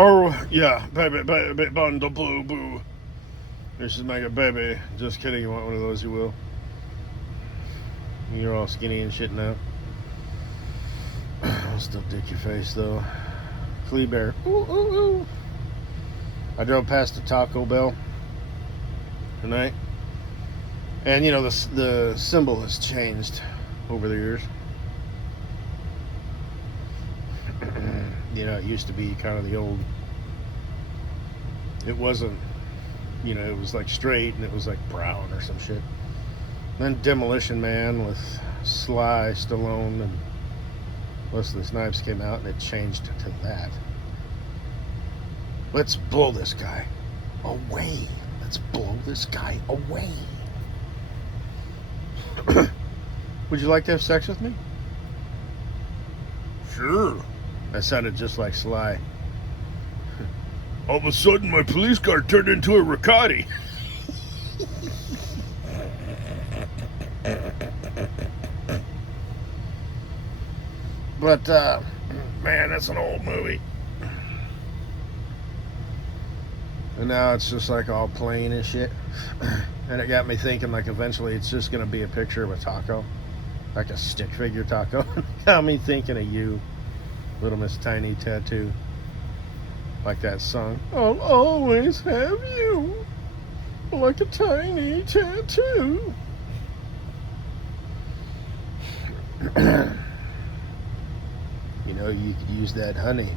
Oh, yeah, baby, baby, bundle, boo, boo. This is make a baby. Just kidding, you want one of those, you will. You're all skinny and shit now. I'll still dick your face, though. Flea bear. Ooh, ooh, ooh. I drove past the Taco Bell tonight. And, you know, the symbol has changed over the years. You know, it used to be kind of the old... It wasn't, you know, it was like straight and it was like brown or some shit. Then Demolition Man with Sly Stallone and Wesley Snipes came out and it changed to that. Let's blow this guy away. Let's blow this guy away. Would you like to have sex with me? Sure. That sounded just like Sly. All of a sudden, my police car turned into a ricotti. But, man, that's an old movie. And now it's just like all plain and shit. And it got me thinking, like, eventually it's just going to be a picture of a taco. Like a stick figure taco. Got me thinking of you, Little Miss Tiny Tattoo. Like that song. I'll always have you. Like a tiny tattoo. You know, you could use that honey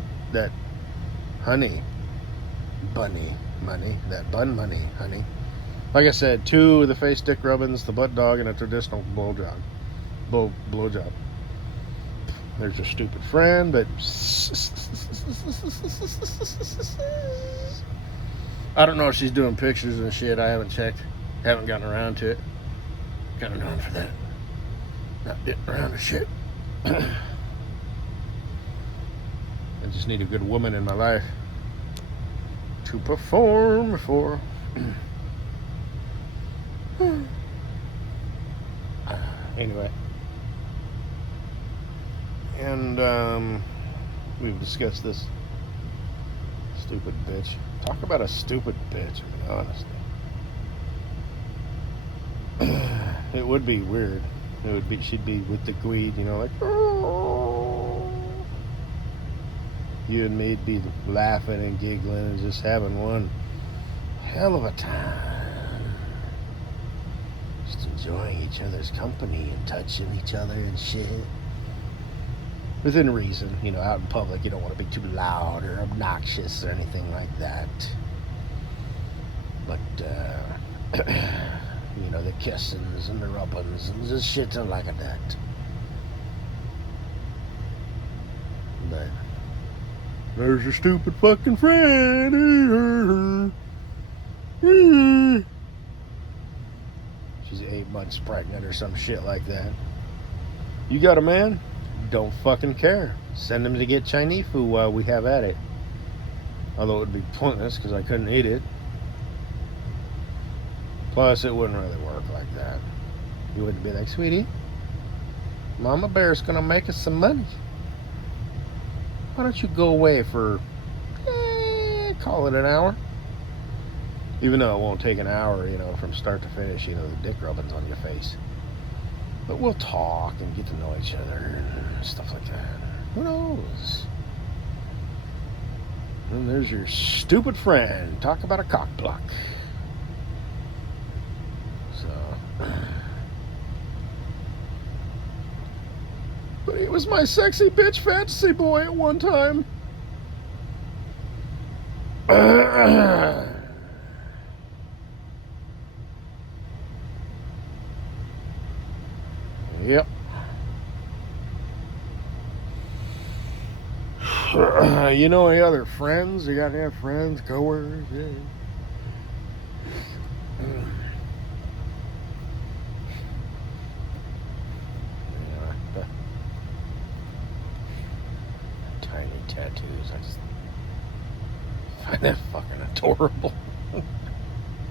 bunny money, that bun money, honey. Like I said, 2 of the face dick rubbins, the butt dog, and a traditional blowjob. Blowjob. There's your stupid friend, but I don't know if she's doing pictures and shit. I haven't checked. Haven't gotten around to it. Got around for that. Not getting around to shit. I just need a good woman in my life to perform for. Anyway. And we've discussed this stupid bitch. Talk about a stupid bitch, I mean, honestly. It would be weird. It would be, she'd be with the greed, you know, like, oh. You and me'd be laughing and giggling and just having one hell of a time. Just enjoying each other's company and touching each other and shit. Within reason, you know, out in public, you don't want to be too loud or obnoxious or anything like that. But, you know, the kissings and the rubbings and just shit like that. But there's your stupid fucking friend. She's 8 months pregnant or some shit like that. You got a man? Don't fucking care. Send him to get Chinese food while we have at it. Although it would be pointless because I couldn't eat it. Plus, it wouldn't really work like that. You wouldn't be like, sweetie, Mama Bear's gonna make us some money. Why don't you go away for, call it an hour? Even though it won't take an hour, you know, from start to finish, you know, the dick rubbing's on your face. But we'll talk and get to know each other and stuff like that. Who knows? And there's your stupid friend. Talk about a cock block. So. But he was my sexy bitch fantasy boy at one time. Yep. You know any other friends? You got any friends, coworkers? Yeah. Tiny tattoos. I just find that fucking adorable.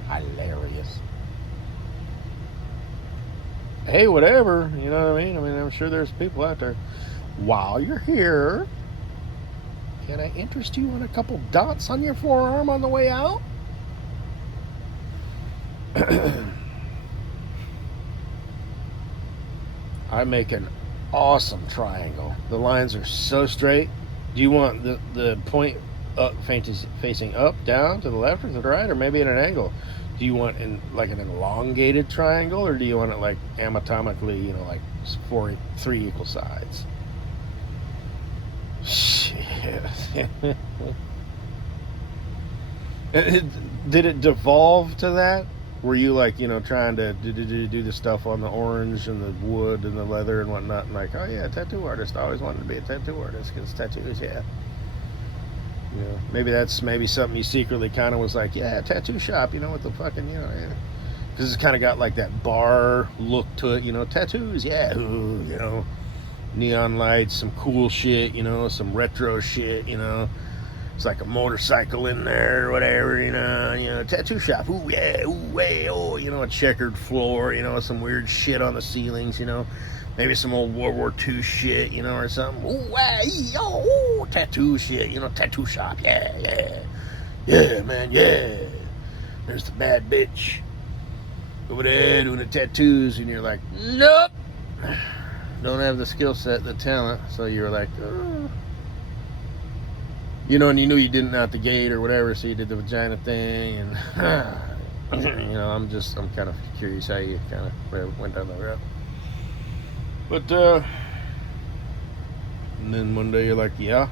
Hilarious. Hey, whatever. You know what I mean? I'm sure there's people out there. while you're here, can I interest you in a couple dots on your forearm on the way out? I make an awesome triangle. The lines are so straight. Do you want the point up facing up, down, to the left or to the right, or maybe at an angle? Do you want like an elongated triangle, or do you want it like anatomically, you know, like three equal sides? Shit. Did it devolve to that? Were you like, you know, trying to do the stuff on the orange and the wood and the leather and whatnot, and like, oh yeah, tattoo artist. I always wanted to be a tattoo artist because tattoos, yeah. You know, maybe that's something you secretly kind of was like, yeah, tattoo shop, you know, with the fucking, you know, yeah. Because it's kind of got like that bar look to it, you know, tattoos, yeah, ooh, you know, neon lights, some cool shit, you know, some retro shit, you know. It's like a motorcycle in there or whatever, you know, tattoo shop, ooh, yeah, ooh, hey, oh, you know, a checkered floor, you know, some weird shit on the ceilings, you know, maybe some old World War II shit, you know, or something, ooh, oh, tattoo shit, you know, tattoo shop, yeah, man, yeah, there's the bad bitch over there doing the tattoos, and you're like, nope, don't have the skill set, the talent, so you're like, oh. You know, and you knew you didn't out the gate or whatever, so you did the vagina thing, and you know, I'm kind of curious how you kind of went down that route. But and then one day you're like, yeah,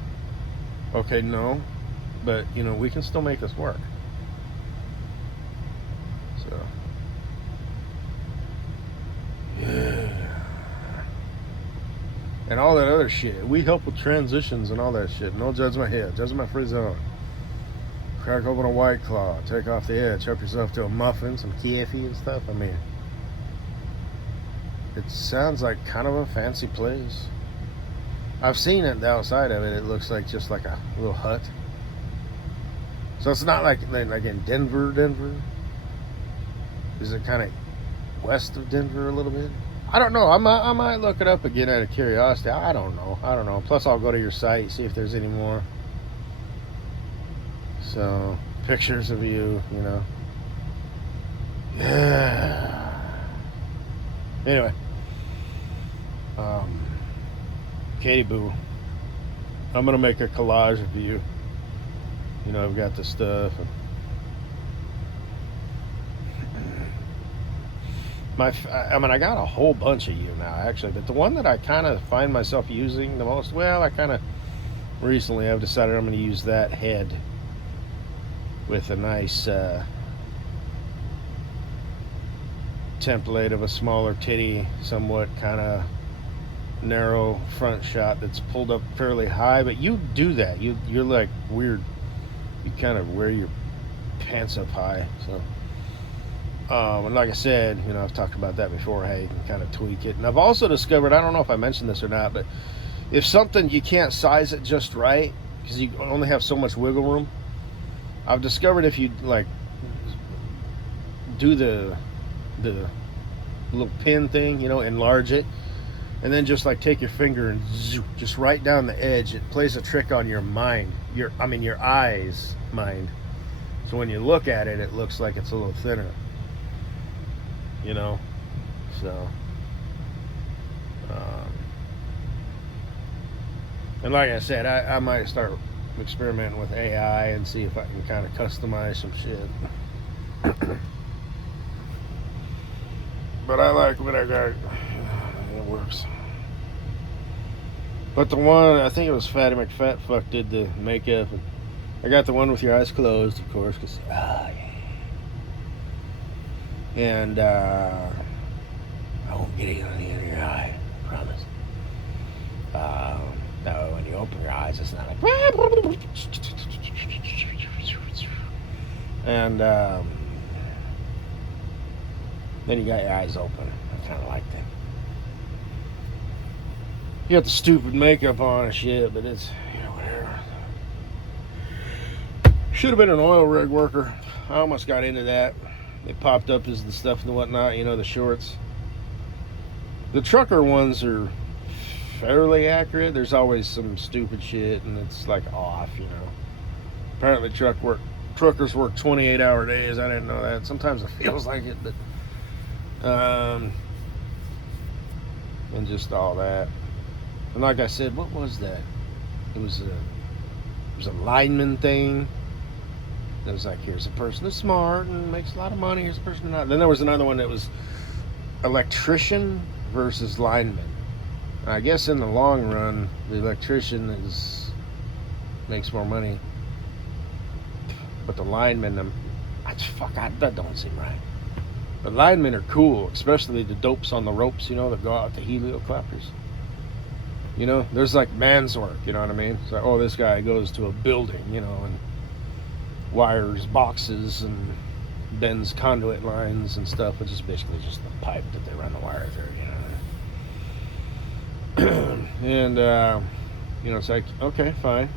okay, no, but you know, we can still make this work. So yeah. And all that other shit. We help with transitions and all that shit. No judgment here. Judgment free zone. Crack open a White Claw. Take off the edge. Help yourself to a muffin, some coffee and stuff. I mean, it sounds like kind of a fancy place. I've seen it, the outside of it. It looks like just like a little hut. So it's not like in Denver. Is it kind of west of Denver a little bit? I don't know. I might look it up again out of curiosity. I don't know. Plus, I'll go to your site, see if there's any more. So, pictures of you, you know. Yeah. Anyway. Katie Boo. I'm going to make a collage of you. You know, I've got the stuff. I got a whole bunch of you now, actually, but the one that I kind of find myself using the most, well, I kind of recently I've decided I'm going to use that head with a nice template of a smaller titty, somewhat kind of narrow front shot that's pulled up fairly high. But you do that, you're like weird, you kind of wear your pants up high, so. And like I said, you know, I've talked about that before, how you can kind of tweak it. And I've also discovered, I don't know if I mentioned this or not, but if something, you can't size it just right, because you only have so much wiggle room, I've discovered if you, like, do the little pin thing, you know, enlarge it, and then just, like, take your finger and just right down the edge, it plays a trick on your mind, your eyes mind. So when you look at it, it looks like it's a little thinner. You know, so and like I said, I might start experimenting with AI and see if I can kind of customize some shit. But I like what I got. It works. But the one, I think it was Fatty McFatfuck did the makeup, and I got the one with your eyes closed, of course, because yeah. And I won't get it on the end of your eye, I promise. No, when you open your eyes, it's not like. And then you got your eyes open. I kind of like that. You got the stupid makeup on and shit, but it's, you know, whatever. Should have been an oil rig worker. I almost got into that. It popped up as the stuff and whatnot, you know, the shorts. The trucker ones are fairly accurate. There's always some stupid shit, and it's like off, you know. Apparently, truckers work 28-hour days. I didn't know that. Sometimes it feels like it, but and just all that. And like I said, what was that? It was a lineman thing. It was like, here's a person that's smart and makes a lot of money. Here's a person not. Then there was another one that was electrician versus lineman. I guess in the long run, the electrician makes more money, but the linemen, that don't seem right. The linemen are cool, especially the dopes on the ropes, you know, that go out with the heliocopters. You know, there's like man's work, you know what I mean? It's like, oh, this guy goes to a building, you know, and wires boxes and bends conduit lines and stuff, which is basically just the pipe that they run the wire through, you know. And, you know, it's like, okay, fine.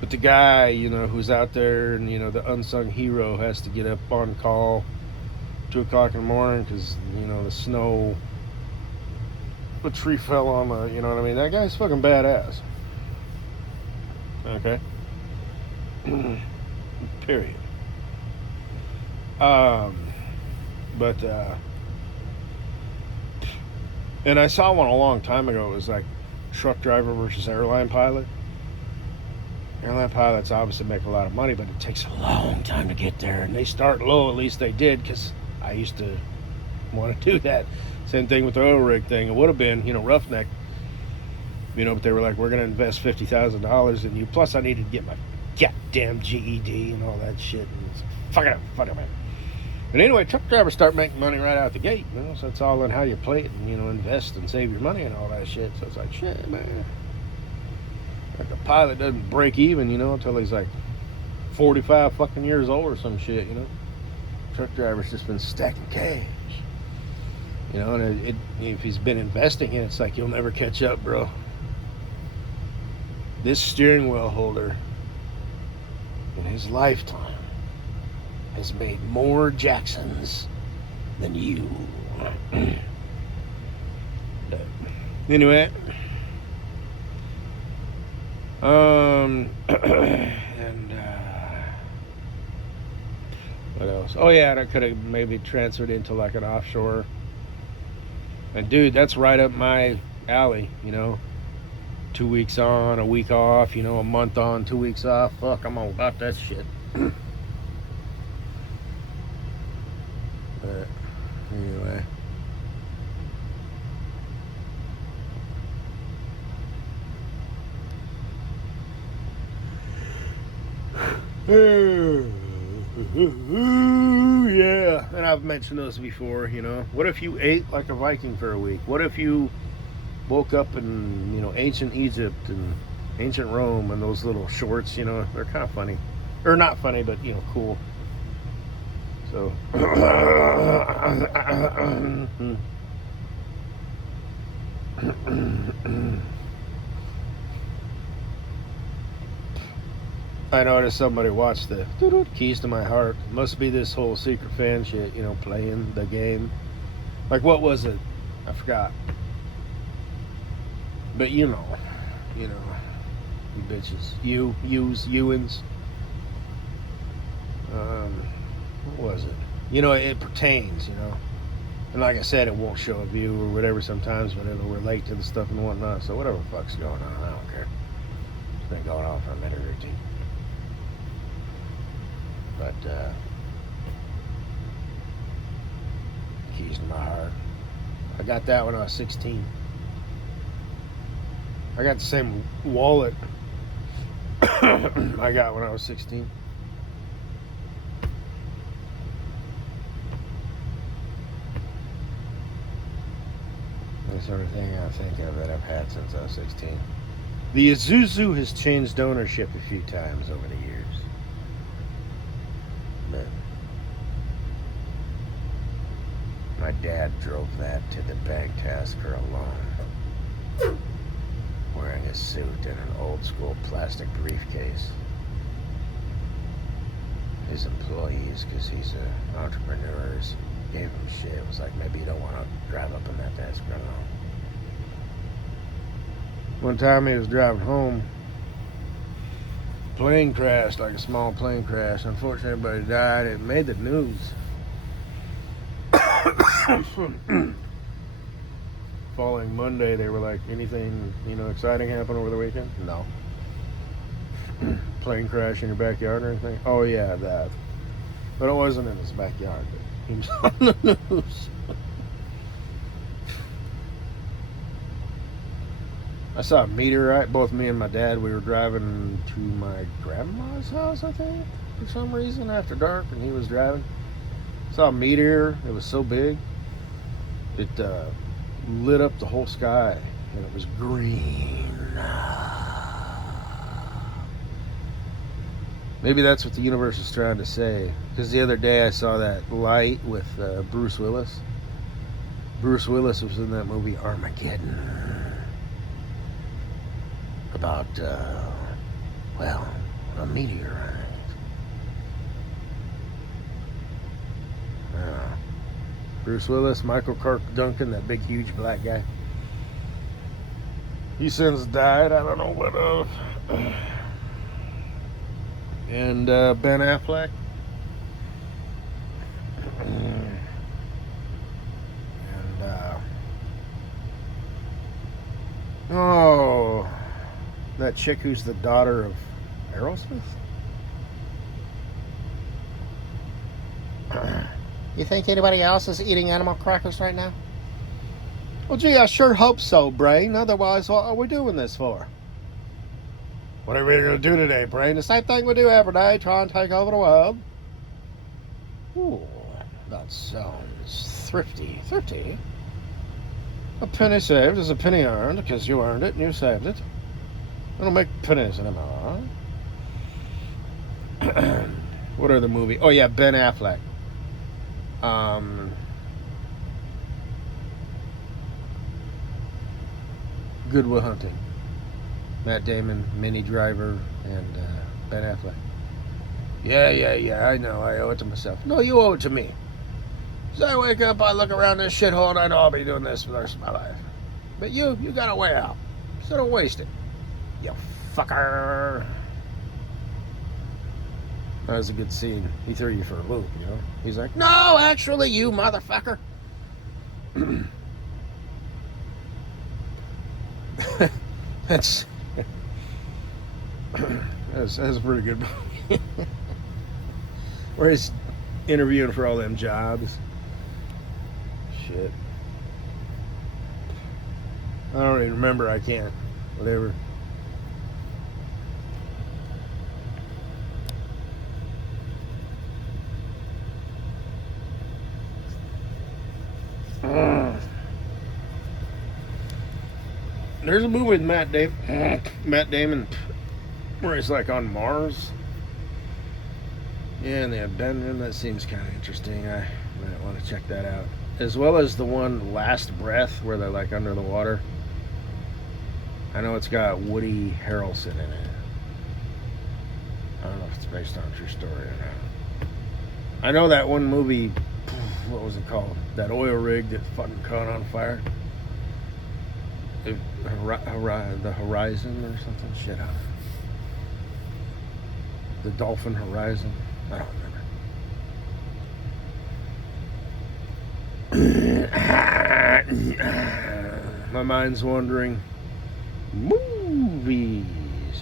But the guy, you know, who's out there and, you know, the unsung hero has to get up on call 2 o'clock in the morning because, you know, the snow, a tree fell on the, you know what I mean? That guy's fucking badass. Okay. Period. But and I saw one a long time ago. It was like truck driver versus airline pilot. Airline pilots obviously make a lot of money, but it takes a long time to get there, and they start low. At least they did, because I used to want to do that. Same thing with the oil rig thing. It would have been, you know, roughneck, you know, but they were like, we're going to invest $50,000 in you. Plus, I needed to get my goddamn GED and all that shit. And fuck it, man. But anyway, truck drivers start making money right out the gate, you know, so it's all in how you play it and, you know, invest and save your money and all that shit. So it's like, shit, man. Like a pilot doesn't break even, you know, until he's like 45 fucking years old or some shit, you know. Truck driver's just been stacking cash. You know, and if he's been investing in it, it's like, you'll never catch up, bro. This steering wheel holder, in his lifetime, has made more Jacksons than you. But anyway, and what else? Oh yeah, I could have maybe transferred into like an offshore. And dude, that's right up my alley, you know. 2 weeks on, a week off, you know, a month on, 2 weeks off. Fuck, I'm all about that shit. But anyway. Yeah, and I've mentioned those before, you know. What if you ate like a Viking for a week? What if you woke up in, you know, ancient Egypt and ancient Rome and those little shorts, you know, they're kind of funny. Or not funny, but, you know, cool. So. I noticed somebody watched the Keys to My Heart. It must be this whole secret fan shit, you know, playing the game. Like, what was it? I forgot. But you know, you bitches, Ewans. What was it? You know, it pertains, you know. And like I said, it won't show a view or whatever sometimes, but it'll relate to the stuff and whatnot. So whatever the fuck's going on, I don't care. It's been going on for a minute or two. But, Keys to My Heart. I got that when I was 16. I got the same wallet I got when I was 16. The sort of thing I think of that I've had since I was 16. The Isuzu has changed ownership a few times over the years. But my dad drove that to the bank to ask her a loan, wearing a suit and an old school plastic briefcase. His employees, because he's an entrepreneur, gave him shit. It was like, maybe you don't want to drive up in that to ask for a loan. One time he was driving home, plane crashed, like a small plane crash. Unfortunately, everybody died. It made the news. Following Monday, they were like, anything, exciting happen over the weekend? No. Plane crash in your backyard or anything? Oh yeah, that. But it wasn't in his backyard. He was on the news. I saw a meteorite. Both me and my dad, we were driving to my grandma's house, I think, for some reason after dark, and he was driving. Saw a meteor. It was so big, it lit up the whole sky, and it was green. Maybe that's what the universe is trying to say. Because the other day I saw that light with Bruce Willis. Bruce Willis was in that movie Armageddon. About, a meteorite. Bruce Willis, Michael Clark Duncan, that big, huge black guy. He since died. I don't know what of. And Ben Affleck. And that chick who's the daughter of Aerosmith. You think anybody else is eating animal crackers right now? Well, gee, I sure hope so, Brain. Otherwise, what are we doing this for? What are we going to do today, Brain? The same thing we do every day, try and take over the world. Ooh, that sounds thrifty. Thrifty? A penny saved is a penny earned because you earned it and you saved it. I don't make pennies anymore. What other movie? Oh, yeah, Ben Affleck. Good Will Hunting. Matt Damon, Minnie Driver, and Ben Affleck. Yeah, I know. I owe it to myself. No, you owe it to me. As I wake up, I look around this shithole, and I know I'll be doing this for the rest of my life. But you got a way out. So don't waste it. You fucker. That was a good scene. He threw you for a loop, He's like, no, actually, you motherfucker. That's a pretty good movie. Where he's interviewing for all them jobs. Shit. I don't even remember. I can't. Whatever. There's a movie with Matt Damon, where he's like on Mars. Yeah, and the abandonment. That seems kind of interesting. I might want to check that out. As well as the one Last Breath, where they're like under the water. I know it's got Woody Harrelson in it. I don't know if it's based on a true story or not. I know that one movie, what was it called? That oil rig that fucking caught on fire. The Horizon or something? Shit, I don't know. The Dolphin Horizon? I don't remember. My mind's wandering. Movies,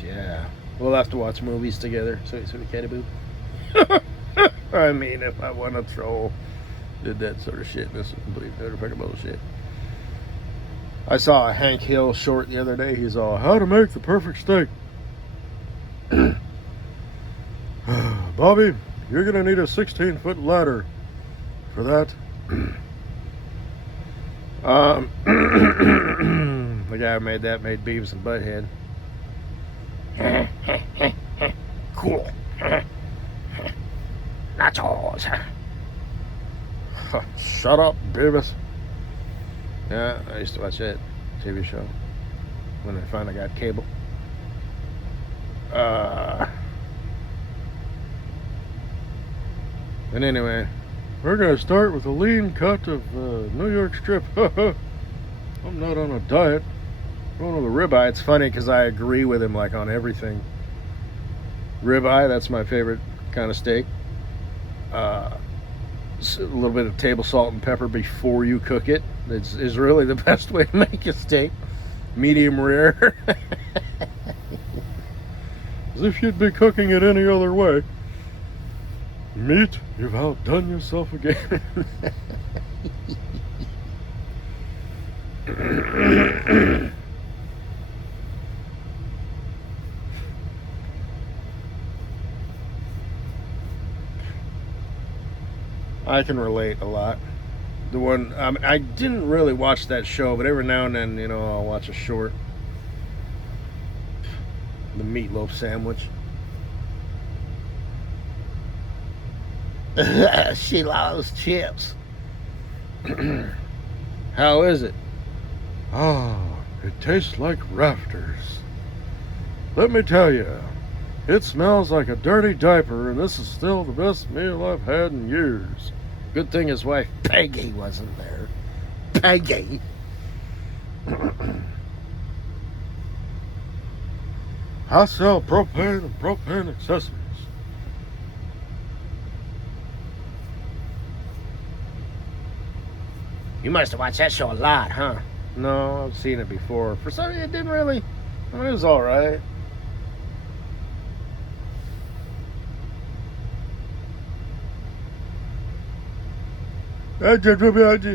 yeah. We'll have to watch movies together. Sweet kitty boo. I mean, if I want to troll, did that sort of shit, this is complete utter fucking bullshit. I saw a Hank Hill short the other day. He's all, how to make the perfect steak. Bobby, you're going to need a 16-foot ladder for that. The guy who made that made Beavis and Butthead. Cool. Nachos. Shut up, Beavis. Yeah, I used to watch that TV show when I finally got cable. And anyway, we're going to start with a lean cut of New York strip. I'm not on a diet. Oh, the ribeye. It's funny because I agree with him like on everything. Ribeye, that's my favorite kind of steak. Uh, a little bit of table salt and pepper before you cook it is really the best way to make a steak. Medium rare. As if you'd be cooking it any other way. Meat, you've outdone yourself again. I can relate a lot. The one I didn't really watch that show, but every now and then, I'll watch a short. The meatloaf sandwich. She loves chips. How is it? Ah, it tastes like rafters. Let me tell you, it smells like a dirty diaper, and this is still the best meal I've had in years. Good thing his wife Peggy wasn't there. Peggy. I sell propane and propane accessories. You must have watched that show a lot, huh? No, I've seen it before. For some reason, it didn't really. I mean, it was all right.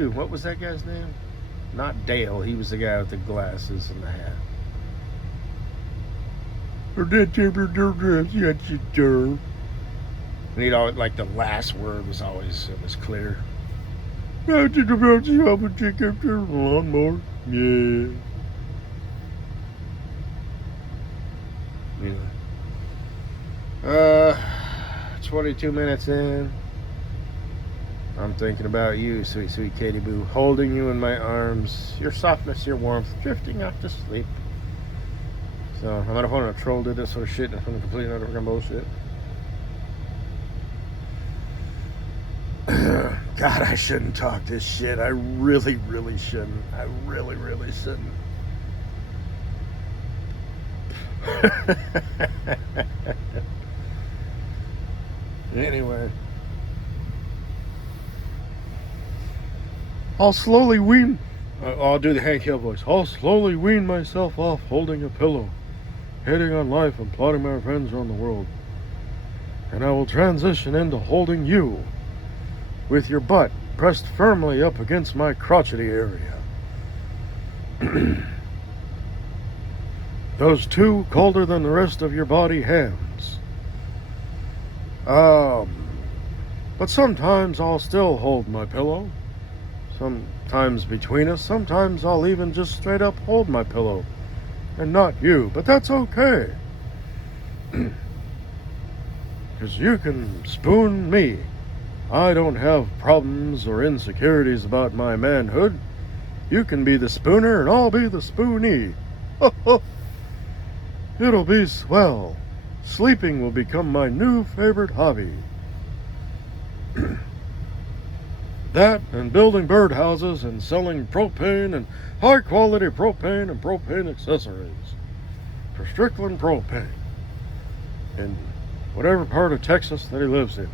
What was that guy's name? Not Dale. He was the guy with the glasses and the hat. And he'd always, like, the last word was always, it was clear. Lawnmower. Yeah. 22 minutes in. I'm thinking about you, sweet, sweet Katie Boo, holding you in my arms, your softness, your warmth, drifting off to sleep. So, I'm not a troll did this sort of shit, and I'm completely not fucking bullshit. God, I shouldn't talk this shit. I really, really shouldn't. I really, really shouldn't. Anyway. I'll slowly wean. I'll do the Hank Hill voice. I'll slowly wean myself off holding a pillow, hating on life and plotting my revenge on the world. And I will transition into holding you, with your butt pressed firmly up against my crotchety area. Those two colder than the rest of your body hands. But sometimes I'll still hold my pillow. Sometimes between us, sometimes I'll even just straight up hold my pillow and not you, but that's okay. Because you can spoon me. I don't have problems or insecurities about my manhood. You can be the spooner and I'll be the spoonee. It'll be swell. Sleeping will become my new favorite hobby. That and building birdhouses and selling propane and high quality propane and propane accessories for Strickland Propane in whatever part of Texas that he lives in.